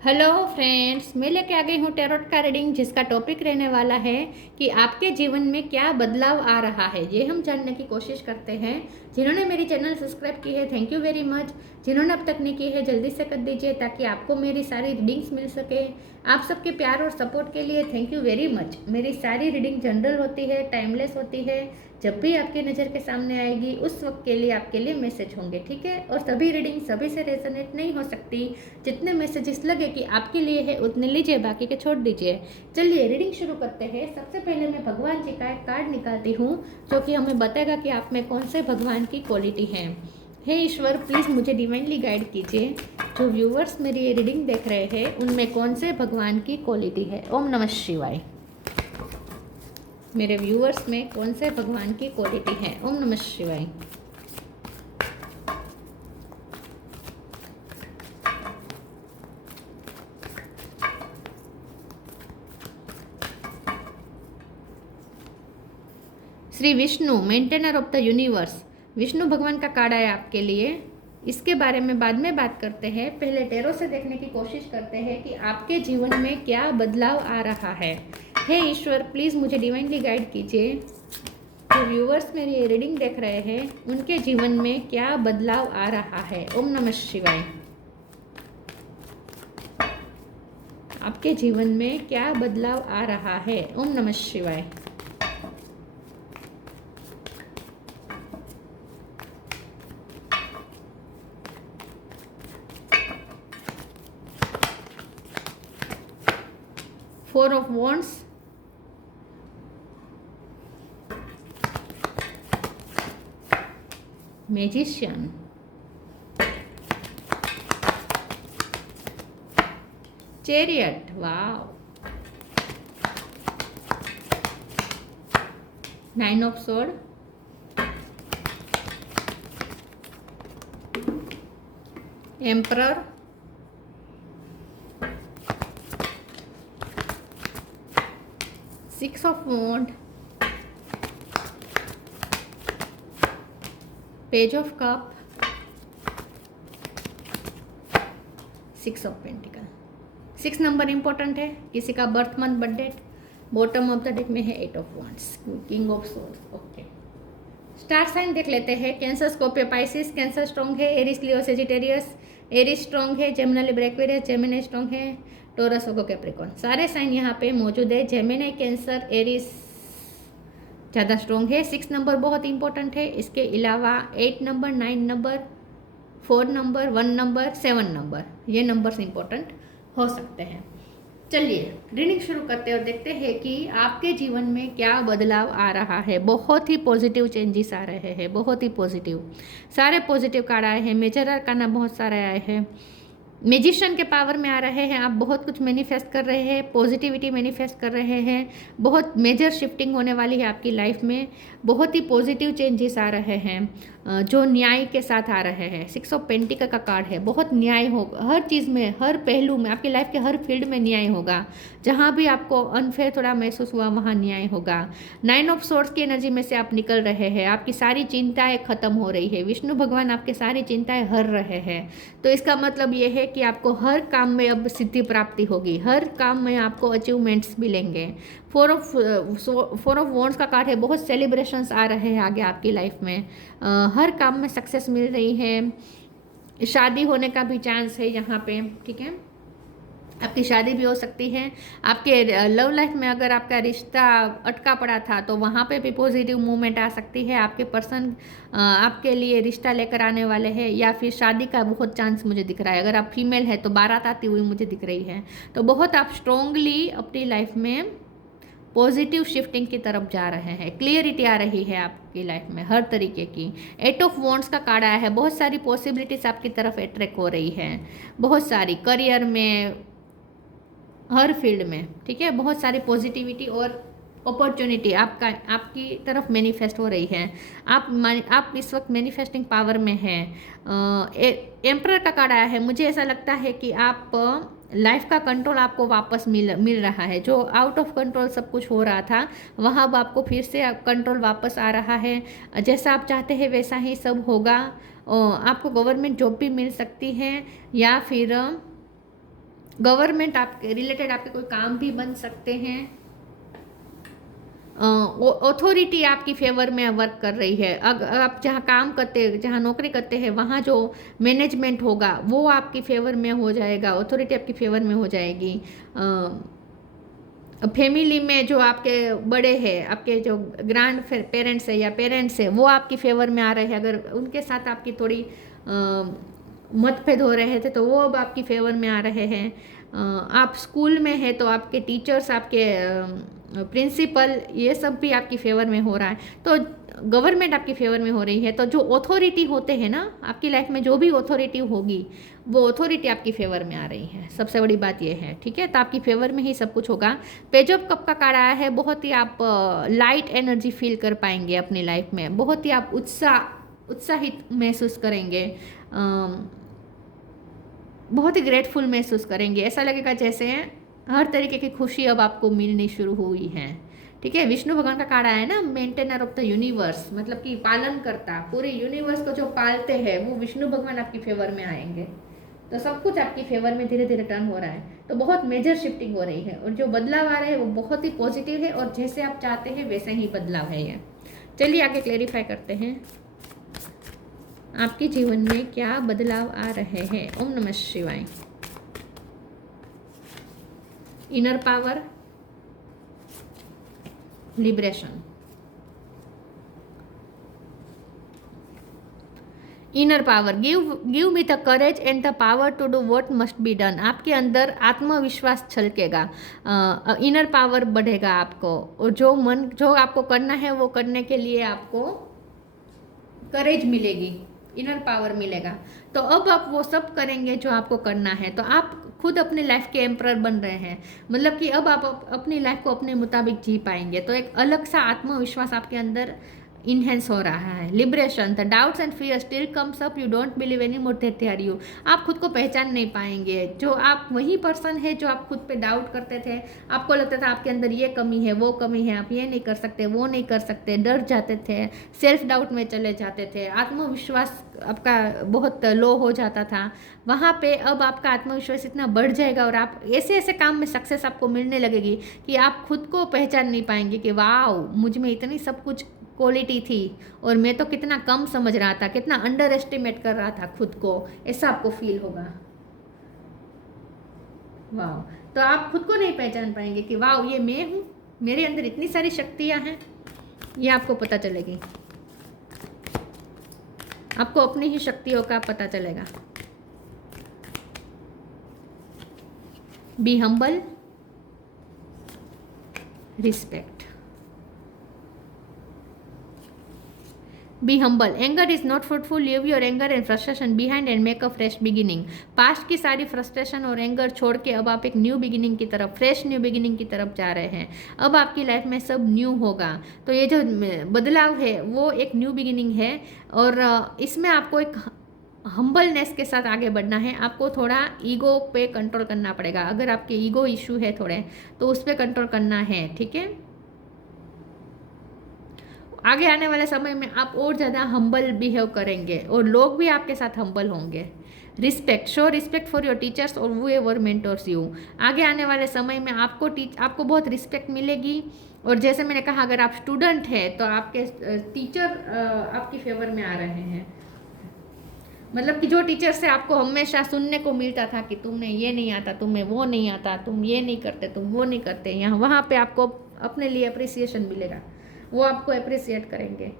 Hello friends, मैं लेके आ गई हूँ टैरोट का रीडिंग जिसका टॉपिक रहने वाला है कि आपके जीवन में क्या बदलाव आ रहा है। ये हम जानने की कोशिश करते हैं। जिन्होंने मेरी चैनल सब्सक्राइब की है, थैंक यू वेरी मच। जिन्होंने अब तक नहीं की है, जल्दी से कर दीजिए ताकि आपको मेरी सारी रीडिंग्स मिल सके। आप सबके प्यार और सपोर्ट के लिए थैंक यू वेरी मच। मेरी सारी रीडिंग जनरल होती है, टाइमलेस होती है। जब भी आपकी नज़र के सामने आएगी उस वक्त के लिए आपके लिए मैसेज होंगे, ठीक है। और सभी रीडिंग सभी से रेजोनेट नहीं हो सकती। जितने मैसेजेस लगे कि आपके लिए है उतने लीजिए, बाकी के छोड़ दीजिए। चलिए रीडिंग शुरू करते हैं। सबसे पहले मैं भगवान जी का एक कार्ड निकालती हूँ जो कि हमें बताएगा कि आप में कौन से भगवान की क्वालिटी है। हे ईश्वर, प्लीज़ मुझे डिवाइनली गाइड कीजिए। जो व्यूवर्स मेरी ये रीडिंग देख रहे हैं उनमें कौन से भगवान की क्वालिटी है। ओम नमः शिवाय। मेरे व्यूवर्स में कौन से भगवान की क्वालिटी है। ओम नमः शिवाय। Shri Vishnu, maintainer of the universe. Vishnu भगवान का कार्ड है आपके लिए। इसके बारे में बाद में बात करते हैं। पहले टैरो से देखने की कोशिश करते हैं कि आपके जीवन में क्या बदलाव आ रहा है। हे ईश्वर, प्लीज़ मुझे डिवाइनली गाइड कीजिए। जो व्यूवर्स मेरी ये रीडिंग देख रहे हैं उनके जीवन में क्या बदलाव आ रहा है। ओम नमः शिवाय। आपके जीवन में क्या बदलाव आ रहा है। ओम नमः शिवाय। Four of wands, magician, chariot, wow, nine of sword, emperor, six of wand, page of cup, six of pentacle. 6 number important है। किसी का birth month birth date. Bottom of the deck में है 8 of wands, king of swords. Okay, star sign देख लेते हैं। Cancer, Scorpio, Pisces. Cancer strong है। Aries, Leo, Sagittarius. Aries strong है। Gemini, Libra, Aquarius. Gemini strong है। Torus, वर्गो, Capricorn. सारे sign यहाँ पे मौजूद है। जेमिनी, कैंसर, एरिस ज़्यादा स्ट्रॉन्ग है। 6 नंबर बहुत इंपॉर्टेंट है। इसके अलावा 8 number, 9 number, 4 number, 1 number, 7 number, ये नंबर्स इंपॉर्टेंट हो सकते हैं। चलिए रीडिंग शुरू करते हैं और देखते हैं कि आपके जीवन में क्या बदलाव आ रहा है। बहुत ही पॉजिटिव चेंजेस आ रहे हैं, बहुत ही पॉजिटिव। सारे पॉजिटिव कार्ड आए हैं। मेजर आर्काना बहुत सारे आए हैं। मैजिशियन के पावर में आ रहे हैं। आप बहुत कुछ मैनिफेस्ट कर रहे हैं, पॉजिटिविटी मैनिफेस्ट कर रहे हैं। बहुत मेजर शिफ्टिंग होने वाली है आपकी लाइफ में। बहुत ही पॉजिटिव चेंजेस आ रहे हैं जो न्याय के साथ आ रहे हैं। 6 ऑफ पेंटिकल का कार्ड है। बहुत न्याय होगा हर चीज़ में, हर पहलू में, आपकी लाइफ के हर फील्ड में न्याय होगा। जहाँ भी आपको अनफेयर थोड़ा महसूस हुआ वहाँ न्याय होगा। 9 ऑफ सोर्स की एनर्जी में से आप निकल रहे हैं। आपकी सारी चिंताएं खत्म हो रही है। विष्णु भगवान आपके सारी चिंताएं हर रहे हैं। तो इसका मतलब ये है कि आपको हर काम में अब सिद्धि प्राप्ति होगी। हर काम में आपको अचीवमेंट्स मिलेंगे। फोर ऑफ वॉन्ड्स का कार्ड है। बहुत सेलिब्रेशंस आ रहे हैं आगे आपकी लाइफ में। हर काम में सक्सेस मिल रही है। शादी होने का भी चांस है यहाँ पे, ठीक है। आपकी शादी भी हो सकती है। आपके लव लाइफ में अगर आपका रिश्ता अटका पड़ा था तो वहाँ पे भी पॉजिटिव मूवमेंट आ सकती है। आपके पर्सन आपके लिए रिश्ता लेकर आने वाले हैं, या फिर शादी का बहुत चांस मुझे दिख रहा है। अगर आप फीमेल है तो बारात आती हुई मुझे दिख रही है। तो बहुत आप स्ट्रोंगली अपनी लाइफ में पॉजिटिव शिफ्टिंग की तरफ जा रहे हैं। क्लियरिटी आ रही है आपकी लाइफ में हर तरीके की। 8 ऑफ वॉन्ड्स का कार्ड आया है। बहुत सारी पॉसिबिलिटीज आपकी तरफ अट्रैक्ट हो रही है। बहुत सारी करियर में, हर फील्ड में, ठीक है। बहुत सारी पॉजिटिविटी और अपॉर्चुनिटी आपकी तरफ मैनिफेस्ट हो रही है। आप इस वक्त मैनिफेस्टिंग पावर में हैं। एम्परर का कार्ड आया है। मुझे ऐसा लगता है कि आप लाइफ का कंट्रोल आपको वापस मिल रहा है। जो आउट ऑफ कंट्रोल सब कुछ हो रहा था वहाँ अब आपको फिर से कंट्रोल वापस आ रहा है। जैसा आप चाहते हैं वैसा ही सब होगा। आपको गवर्नमेंट जॉब भी मिल सकती है, या फिर गवर्नमेंट आपके रिलेटेड आपके कोई काम भी बन सकते हैं। अथॉरिटी आपकी फेवर में वर्क कर रही है। अगर आप जहाँ काम करते जहाँ नौकरी करते हैं वहाँ जो मैनेजमेंट होगा वो आपकी फेवर में हो जाएगा, अथॉरिटी आपकी फेवर में हो जाएगी। फैमिली में जो आपके बड़े हैं, आपके जो ग्रैंड पेरेंट्स है या पेरेंट्स है, वो आपकी फेवर में आ रहे हैं। अगर उनके साथ आपकी थोड़ी मतभेद हो रहे थे तो वो अब आपकी फेवर में आ रहे हैं। आप स्कूल में है तो आपके टीचर्स, आपके प्रिंसिपल, ये सब भी आपकी फेवर में हो रहा है। तो गवर्नमेंट आपकी फेवर में हो रही है। तो जो अथॉरिटी होते हैं ना आपकी लाइफ में, जो भी अथॉरिटी होगी वो अथॉरिटी आपकी फेवर में आ रही है। सबसे बड़ी बात ये है, ठीक है। तो आपकी फेवर में ही सब कुछ होगा। पेज ऑफ कप का कार्ड आया है। बहुत ही आप लाइट एनर्जी फील कर पाएंगे अपनी लाइफ में। बहुत ही आप उत्साहित महसूस करेंगे। बहुत ही ग्रेटफुल महसूस करेंगे। ऐसा लगेगा जैसे हर तरीके की खुशी अब आपको मिलनी शुरू हुई है, ठीक है। विष्णु भगवान का कार्ड आया है ना, मेंटेनर ऑफ द यूनिवर्स, मतलब कि पालन करता, पूरे यूनिवर्स को जो पालते हैं वो विष्णु भगवान आपकी फेवर में आएंगे। तो सब कुछ आपकी फेवर में धीरे धीरे टर्न हो रहा है। तो बहुत मेजर शिफ्टिंग हो रही है और जो बदलाव आ रहे हैं वो बहुत ही पॉजिटिव है और जैसे आप चाहते हैं वैसे ही बदलाव है ये। चलिए आगे क्लेरिफाई करते हैं आपके जीवन में क्या बदलाव आ रहे हैं। ओम नमः शिवाय। Inner power, liberation. Inner power, give me the courage and the power to do what must be done. आपके अंदर आत्मविश्वास छलकेगा, इनर पावर बढ़ेगा आपको, और जो आपको करना है वो करने के लिए आपको करेज मिलेगी, इनर पावर मिलेगा। तो अब आप वो सब करेंगे जो आपको करना है। तो आप खुद अपनी लाइफ के एम्परर बन रहे हैं, मतलब कि अब आप अपनी लाइफ को अपने मुताबिक जी पाएंगे। तो एक अलग सा आत्मविश्वास आपके अंदर इनहेंस हो रहा है। Liberation, the doubts and fear still comes up, you don't believe any more that they are you. आप खुद को पहचान नहीं पाएंगे। जो आप वही पर्सन है जो आप खुद पे डाउट करते थे, आपको लगता था आपके अंदर ये कमी है, वो कमी है, आप ये नहीं कर सकते, वो नहीं कर सकते, डर जाते थे, सेल्फ डाउट में चले जाते थे, आत्मविश्वास आपका बहुत लो हो जाता था। वहाँ पे अब आपका आत्मविश्वास इतना बढ़ जाएगा और आप ऐसे ऐसे काम में सक्सेस आपको मिलने लगेगी कि आप खुद को पहचान नहीं पाएंगे कि वाह, मुझ में इतनी सब कुछ क्वालिटी थी और मैं तो कितना कम समझ रहा था, कितना अंडर एस्टिमेट कर रहा था खुद को, ऐसा आपको फील होगा। वाह, तो आप खुद को नहीं पहचान पाएंगे कि वाह ये मैं हूँ, मेरे अंदर इतनी सारी शक्तियाँ हैं, ये आपको पता चलेगी। आपको अपनी ही शक्तियों का पता चलेगा। Be humble, respect. Be humble. Anger is not fruitful. Leave your anger and frustration behind and make a fresh beginning. Past की सारी फ्रस्ट्रेशन और एंगर छोड़ के अब आप एक न्यू बिगिनिंग की तरफ, फ्रेश न्यू बिगिनिंग की तरफ जा रहे हैं। अब आपकी लाइफ में सब न्यू होगा। तो ये जो बदलाव है वो एक न्यू बिगिनिंग है और इसमें आपको एक हम्बलनेस के साथ आगे बढ़ना है। आपको थोड़ा ईगो पे कंट्रोल करना पड़ेगा। अगर आपके ईगो इशू है थोड़े तो उस पर कंट्रोल करना है, ठीक है। आगे आने वाले समय में आप और ज़्यादा हम्बल बिहेव करेंगे और लोग भी आपके साथ हम्बल होंगे। Respect, show respect for your teachers और वो एवर मेंटर्स यू। आगे आने वाले समय में आपको बहुत रिस्पेक्ट मिलेगी। और जैसे मैंने कहा, अगर आप स्टूडेंट हैं तो आपके टीचर आपकी फेवर में आ रहे हैं। मतलब कि जो टीचर से आपको हमेशा सुनने को मिलता था कि तुमने ये नहीं आता, तुम्हें वो नहीं आता, तुम ये नहीं करते, तुम वो नहीं करते, यहाँ वहाँ पे आपको अपने लिए अप्रिसिएशन मिलेगा, वो आपको अप्रिसिएट करेंगे।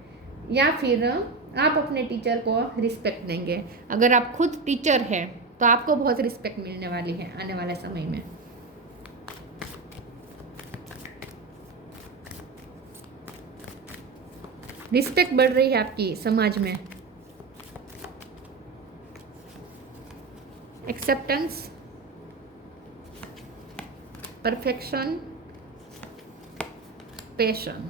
या फिर आप अपने टीचर को रिस्पेक्ट देंगे। अगर आप खुद टीचर हैं तो आपको बहुत रिस्पेक्ट मिलने वाली है आने वाले समय में। रिस्पेक्ट बढ़ रही है आपकी समाज में। Acceptance, perfection, passion.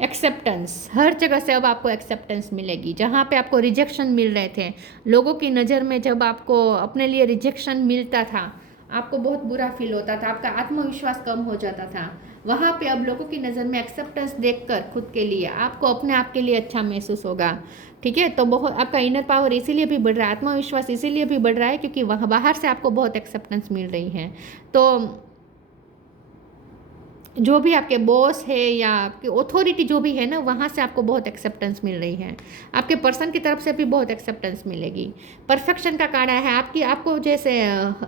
एक्सेप्टेंस, हर जगह से अब आपको एक्सेप्टेंस मिलेगी। जहाँ पे आपको रिजेक्शन मिल रहे थे, लोगों की नज़र में जब आपको अपने लिए रिजेक्शन मिलता था, आपको बहुत बुरा फील होता था, आपका आत्मविश्वास कम हो जाता था, वहाँ पे अब लोगों की नज़र में एक्सेप्टेंस देखकर खुद के लिए आपको अपने आप के लिए अच्छा महसूस होगा। ठीक है, तो बहुत आपका इनर पावर इसीलिए भी बढ़ रहा है, आत्मविश्वास इसीलिए भी बढ़ रहा है क्योंकि वहाँ बाहर से आपको बहुत एक्सेप्टेंस मिल रही है। तो जो भी आपके बॉस है या आपकी अथॉरिटी जो भी है ना, वहाँ से आपको बहुत एक्सेप्टेंस मिल रही है। आपके पर्सन की तरफ से भी बहुत एक्सेप्टेंस मिलेगी। परफेक्शन का कार्ड है आपकी, आपको जैसे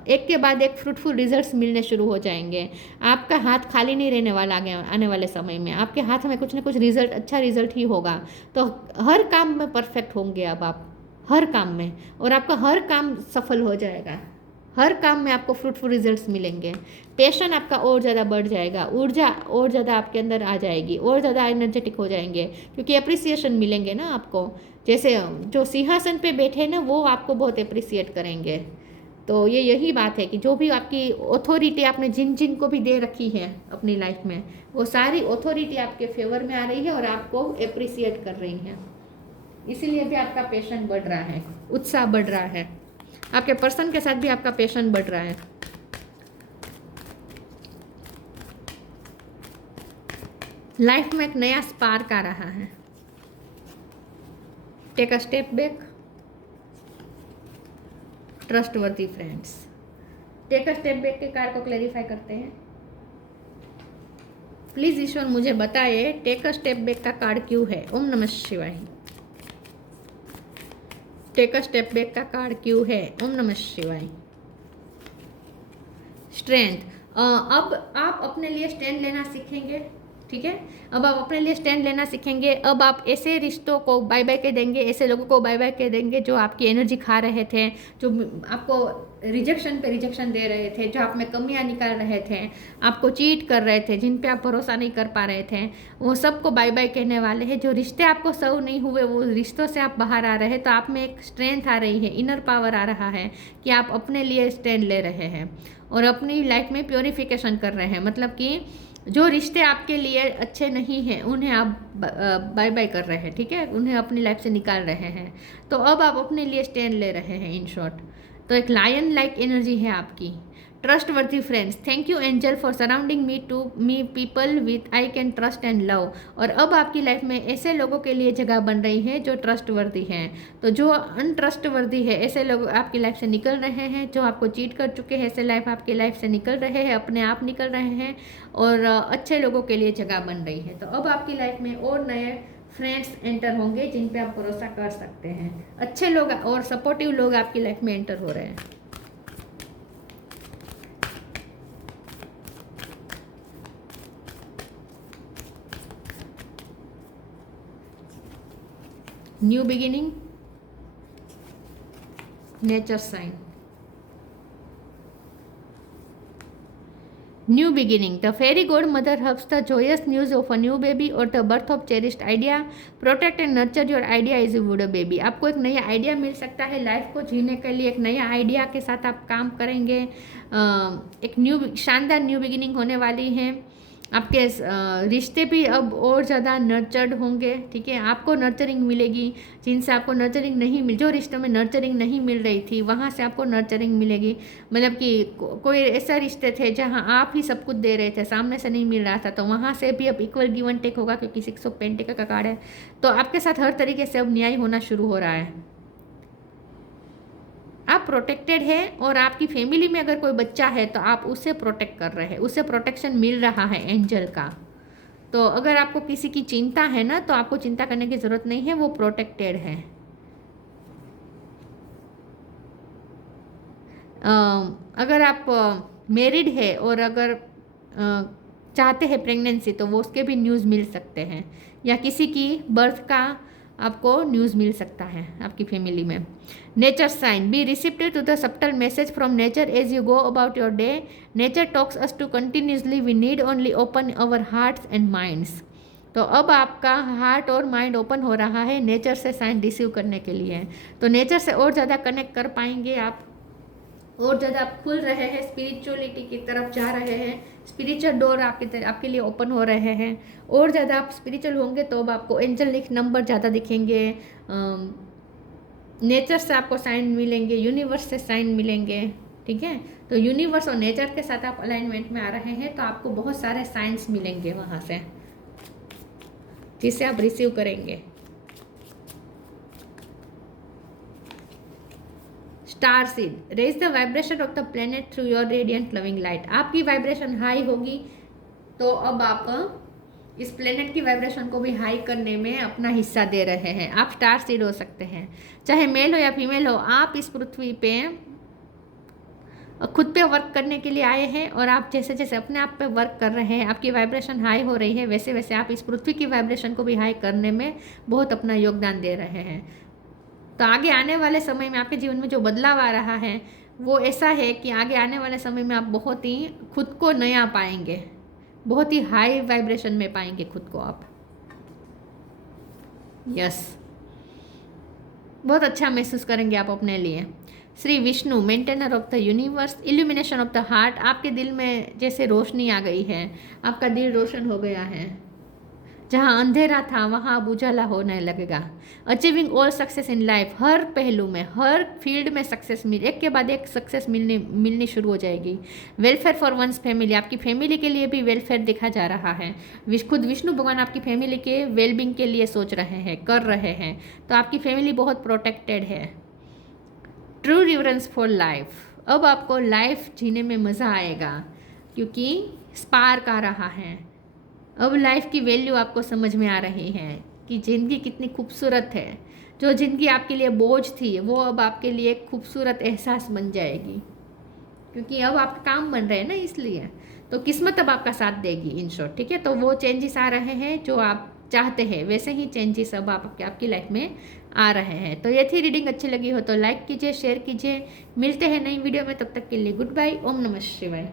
एक के बाद एक फ्रूटफुल रिजल्ट्स मिलने शुरू हो जाएंगे। आपका हाथ खाली नहीं रहने वाला आने वाले समय में, आपके हाथ में कुछ ना कुछ रिजल्ट, अच्छा रिजल्ट ही होगा। तो हर काम में परफेक्ट होंगे अब आप, हर काम में, और आपका हर काम सफल हो जाएगा। हर काम में आपको फ्रूटफुल रिजल्ट्स मिलेंगे। पैशन आपका और ज़्यादा बढ़ जाएगा, ऊर्जा और ज़्यादा आपके अंदर आ जाएगी, और ज़्यादा एनर्जेटिक हो जाएंगे क्योंकि अप्रिसिएशन मिलेंगे ना आपको। जैसे जो सिंहासन पे बैठे ना, वो आपको बहुत अप्रिसिएट करेंगे। तो ये यही बात है कि जो भी आपकी अथॉरिटी आपने जिन जिन को भी दे रखी है अपनी लाइफ में, वो सारी अथॉरिटी आपके फेवर में आ रही है और आपको अप्रिसिएट कर रही है। इसीलिए भी आपका पैशन बढ़ रहा है, उत्साह बढ़ रहा है। आपके पर्सन के साथ भी आपका पैशन बढ़ रहा है। लाइफ में एक नया स्पार्क आ रहा है। Take a step back, trustworthy friends. Take a step back के कार्ड को क्लैरिफाई करते हैं। प्लीज ईश्वर मुझे बताइए टेक अ स्टेप बैक का कार्ड क्यों है। ओम नमः शिवाय। टेक अ स्टेप बैक का कार्ड क्यों है। ओम नमः शिवाय। स्ट्रेंथ। अब आप अपने लिए स्टैंड लेना सीखेंगे। ठीक है, अब आप अपने लिए स्टैंड लेना सीखेंगे। अब आप ऐसे रिश्तों को बाय बाय कह देंगे, ऐसे लोगों को बाय बाय कह देंगे जो आपकी एनर्जी खा रहे थे, जो आपको रिजेक्शन पे रिजेक्शन दे रहे थे, जो आप में कमियां निकाल रहे थे, आपको चीट कर रहे थे, जिन पे आप भरोसा नहीं कर पा रहे थे, वो सबको बाय बाय कहने वाले हैं। जो रिश्ते आपको सर्व नहीं हुए, वो रिश्तों से आप बाहर आ रहे हैं। तो आप में एक स्ट्रेंथ आ रही है, इनर पावर आ रहा है कि आप अपने लिए स्टैंड ले रहे हैं और अपनी लाइफ में प्योरिफिकेशन कर रहे हैं। मतलब कि जो रिश्ते आपके लिए अच्छे नहीं हैं उन्हें आप बाय बाय कर रहे हैं। ठीक है, उन्हें अपनी लाइफ से निकाल रहे हैं। तो अब आप अपने लिए स्टैंड ले रहे हैं इन शॉर्ट। तो एक लायन लाइक एनर्जी है आपकी। Trustworthy friends, thank you angel for surrounding me people with I can trust and love. और अब आपकी लाइफ में ऐसे लोगों के लिए जगह बन रही है जो ट्रस्टवर्दी हैं। तो जो अनट्रस्टवर्दी है, ऐसे लोग आपकी लाइफ से निकल रहे हैं। जो आपको चीट कर चुके हैं, ऐसे लाइफ आपकी लाइफ से निकल रहे हैं, अपने आप निकल रहे हैं, और अच्छे लोगों के लिए जगह बन रही है। तो अब आपकी लाइफ में और नए फ्रेंड्स एंटर होंगे जिन पे आप भरोसा कर सकते हैं। अच्छे लोग और सपोर्टिव लोग आपकी लाइफ में एंटर हो रहे हैं। New beginning, nature sign. New beginning, the fairy godmother hubs the joyous news of a new baby और the birth of cherished idea. Protect and nurture your idea is would a baby. आपको एक नया idea मिल सकता है life को जीने के लिए। एक नया आइडिया के साथ आप काम करेंगे। एक शानदार न्यू बिगिनिंग होने वाली है। आपके रिश्ते भी अब और ज़्यादा नर्चर्ड होंगे। ठीक है, आपको नर्चरिंग मिलेगी जिनसे आपको नर्चरिंग नहीं मिल, जो रिश्तों में नर्चरिंग नहीं मिल रही थी वहाँ से आपको नर्चरिंग मिलेगी। मतलब कि कोई ऐसा रिश्ते थे जहाँ आप ही सब कुछ दे रहे थे, सामने से नहीं मिल रहा था, तो वहाँ से भी अब इक्वल गिव एंड टेक होगा क्योंकि 6 ऑफ पेंटिकल का कार्ड है। तो आपके साथ हर तरीके से अब न्याय होना शुरू हो रहा है। आप प्रोटेक्टेड है और आपकी फैमिली में अगर कोई बच्चा है तो आप उसे प्रोटेक्ट कर रहे हैं, उसे प्रोटेक्शन मिल रहा है एंजल का। तो अगर आपको किसी की चिंता है ना, तो आपको चिंता करने की ज़रूरत नहीं है, वो प्रोटेक्टेड है। अगर आप मैरिड है और अगर चाहते हैं प्रेगनेंसी, तो वो उसके भी न्यूज़ मिल सकते हैं, या किसी की बर्थ का आपको न्यूज़ मिल सकता है आपकी फैमिली में। Nature sign, be receptive to the subtle message from nature as you go about your day. Nature talks us to continuously, we need only open our hearts and minds. तो अब आपका heart और mind open हो रहा है nature से sign receive करने के लिए। तो नेचर से और ज़्यादा कनेक्ट कर पाएंगे आप, और ज़्यादा आप खुल रहे हैं, स्पिरिचुअलिटी की तरफ जा रहे हैं, स्पिरिचुअल डोर आपके लिए ओपन हो रहे हैं। और ज़्यादा आप स्पिरिचुअल होंगे तो अब आपको एंजलिक नंबर ज़्यादा दिखेंगे, नेचर से आपको साइन मिलेंगे, यूनिवर्स से साइन मिलेंगे। ठीक है। तो यूनिवर्स और नेचर के साथ आप अलाइनमेंट में आ रहे हैं, तो आपको बहुत सारे साइंस मिलेंगे वहाँ से, जिसे आप रिसीव करेंगे। Star seed, raise the vibration of the planet through your radiant loving light. आपकी वाइब्रेशन हाई होगी तो अब आप इस प्लेनेट की वाइब्रेशन को भी हाई करने में अपना हिस्सा दे रहे हैं। आप स्टार सीड हो सकते हैं, चाहे मेल हो या फीमेल हो। आप इस पृथ्वी पे खुद पे वर्क करने के लिए आए हैं, और आप जैसे जैसे अपने आप पे वर्क कर रहे हैं, आपकी वाइब्रेशन हाई हो रही है, वैसे वैसे आप इस पृथ्वी की वाइब्रेशन को भी हाई करने में बहुत अपना योगदान दे रहे हैं। तो आगे आने वाले समय में आपके जीवन में जो बदलाव आ रहा है वो ऐसा है कि आगे आने वाले समय में आप बहुत ही खुद को नया पाएंगे, बहुत ही हाई वाइब्रेशन में पाएंगे खुद को आप। यस, बहुत अच्छा महसूस करेंगे आप अपने लिए। Shri Vishnu, maintainer of the universe, illumination of the heart. आपके दिल में जैसे रोशनी आ गई है, आपका दिल रोशन हो गया है, जहाँ अंधेरा था वहाँ अब उजाला होने लगेगा। Achieving all success in life, हर पहलू में, हर फील्ड में सक्सेस एक के बाद एक सक्सेस मिलनी शुरू हो जाएगी। वेलफेयर फॉर वंस फैमिली, आपकी फैमिली के लिए भी वेलफेयर दिखा जा रहा है। खुद विष्णु भगवान आपकी फैमिली के वेलबींग के लिए सोच रहे हैं, कर रहे हैं, तो आपकी फैमिली बहुत प्रोटेक्टेड है। ट्रू रिवरेंस फॉर लाइफ, अब आपको लाइफ जीने में मज़ा आएगा क्योंकि स्पार्क आ रहा है। अब लाइफ की वैल्यू आपको समझ में आ रही है कि ज़िंदगी कितनी खूबसूरत है। जो ज़िंदगी आपके लिए बोझ थी वो अब आपके लिए एक खूबसूरत एहसास बन जाएगी, क्योंकि अब आपका काम बन रहे हैं ना, इसलिए तो किस्मत अब आपका साथ देगी इन शॉर्ट। ठीक है, तो वो चेंजेस आ रहे हैं जो आप चाहते हैं, वैसे ही चेंजेस अब आपकी लाइफ में आ रहे हैं। तो ये थी रीडिंग, अच्छी लगी हो तो लाइक कीजिए, शेयर कीजिए। मिलते हैं नई वीडियो में, तब तक के लिए गुड बाय। ओम नमः शिवाय।